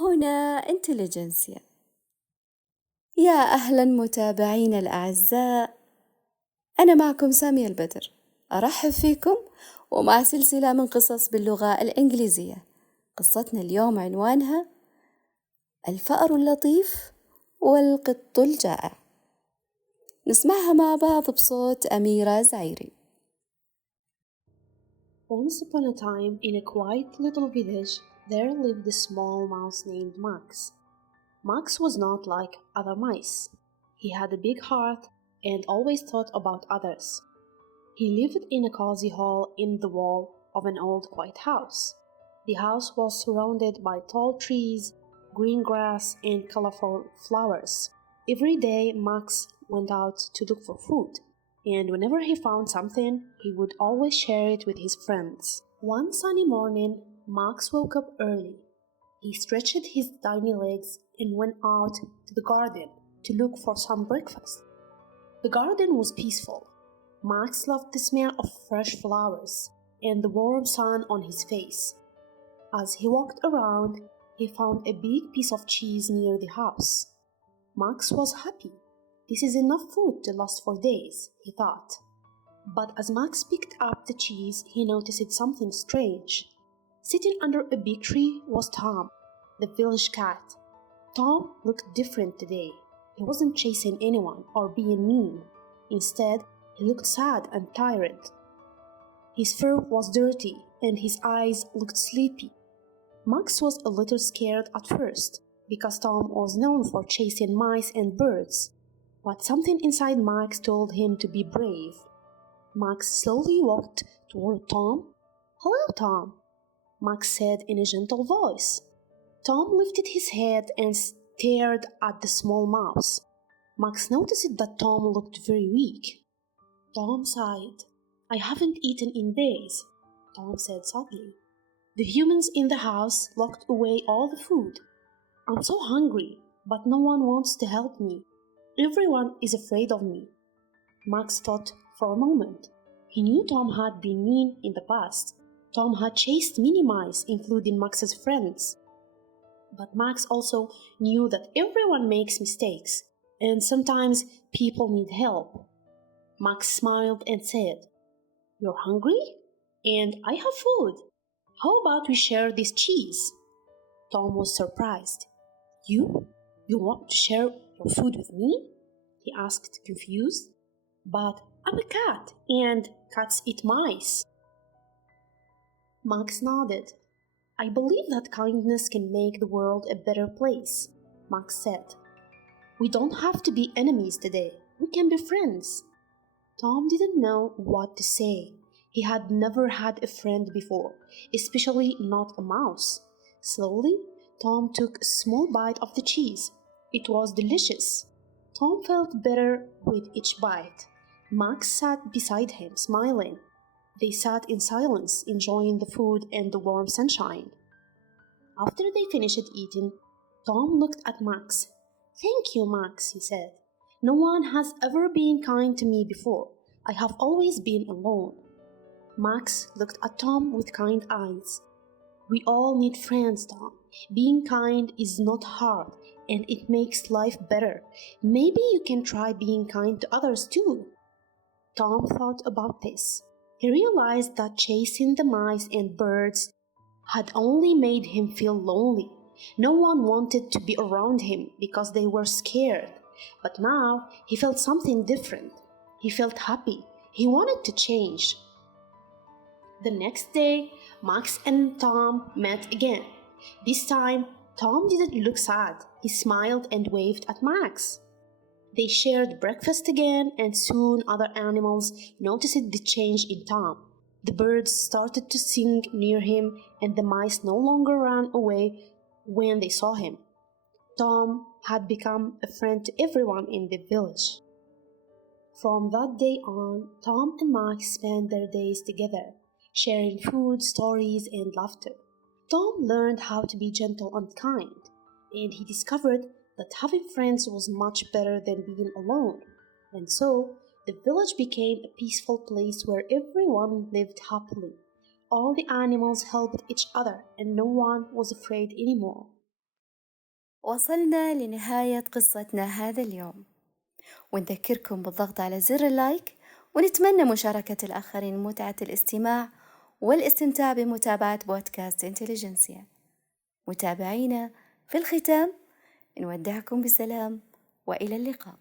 هنا إنتليجنسيا. يا أهلا متابعين الأعزاء، أنا معكم سامية البدر، أرحب فيكم ومع سلسلة من قصص باللغة الإنجليزية. قصتنا اليوم عنوانها الفأر اللطيف والقط الجائع. نسمعها مع بعض بصوت أميرة زايري. Once upon a time, in a quiet little village, there lived a small mouse named Max. Max was not like other mice. He had a big heart and always thought about others. He lived in a cozy hole in the wall of an old quiet house. The house was surrounded by tall trees, green grass, and colorful flowers. Every day, Max went out to look for food, and whenever he found something, he would always share it with his friends. One sunny morning, Max woke up early. He stretched his tiny legs and went out to the garden to look for some breakfast. The garden was peaceful. Max loved the smell of fresh flowers and the warm sun on his face. As he walked around, he found a big piece of cheese near the house. Max was happy. This is enough food to last for days, he thought. But as Max picked up the cheese, he noticed something strange. Sitting under a big tree was Tom, the village cat. Tom looked different today. He wasn't chasing anyone or being mean. Instead, he looked sad and tired. His fur was dirty and his eyes looked sleepy. Max was a little scared at first because Tom was known for chasing mice and birds. But something inside Max told him to be brave. Max slowly walked toward Tom. "Hello, Tom," Max said in a gentle voice. Tom lifted his head and stared at the small mouse. Max noticed that Tom looked very weak. Tom sighed. "I haven't eaten in days," Tom said sadly. "The humans in the house locked away all the food. I'm so hungry, but no one wants to help me. Everyone is afraid of me." Max thought for a moment. He knew Tom had been mean in the past. Tom had chased many mice, including Max's friends. But Max also knew that everyone makes mistakes, and sometimes people need help. Max smiled and said, "You're hungry? And I have food. How about we share this cheese?" Tom was surprised. You? You want to share your food with me?" he asked, confused. "But I'm a cat, and cats eat mice." Max nodded. "I believe that kindness can make the world a better place," Max said. "We don't have to be enemies today. We can be friends." Tom didn't know what to say. He had never had a friend before, especially not a mouse. Slowly, Tom took a small bite of the cheese. It was delicious. Tom felt better with each bite. Max sat beside him, smiling. They sat in silence, enjoying the food and the warm sunshine. After they finished eating, Tom looked at Max. "Thank you, Max," he said. "No one has ever been kind to me before. I have always been alone." Max looked at Tom with kind eyes. "We all need friends, Tom. Being kind is not hard, and it makes life better. Maybe you can try being kind to others too." Tom thought about this. He realized that chasing the mice and birds had only made him feel lonely. No one wanted to be around him because they were scared. But now he felt something different. He felt happy. He wanted to change. The next day, Max and Tom met again. This time, Tom didn't look sad. He smiled and waved at Max. They shared breakfast again, and soon other animals noticed the change in Tom. The birds started to sing near him, and the mice no longer ran away when they saw him. Tom had become a friend to everyone in the village. From that day on, Tom and Max spent their days together, sharing food, stories, and laughter. Tom learned how to be gentle and kind, and he discovered that having friends was much better than being alone. And so, the village became a peaceful place where everyone lived happily. All the animals helped each other, and no one was afraid anymore. وصلنا لنهاية قصتنا هذا اليوم، ونذكركم بالضغط على زر اللايك، ونتمنى مشاركة الآخرين متعة الاستماع والاستمتاع بمتابعة بودكاست إنتليجنسيا. متابعينا، في الختام نودعكم بسلام وإلى اللقاء.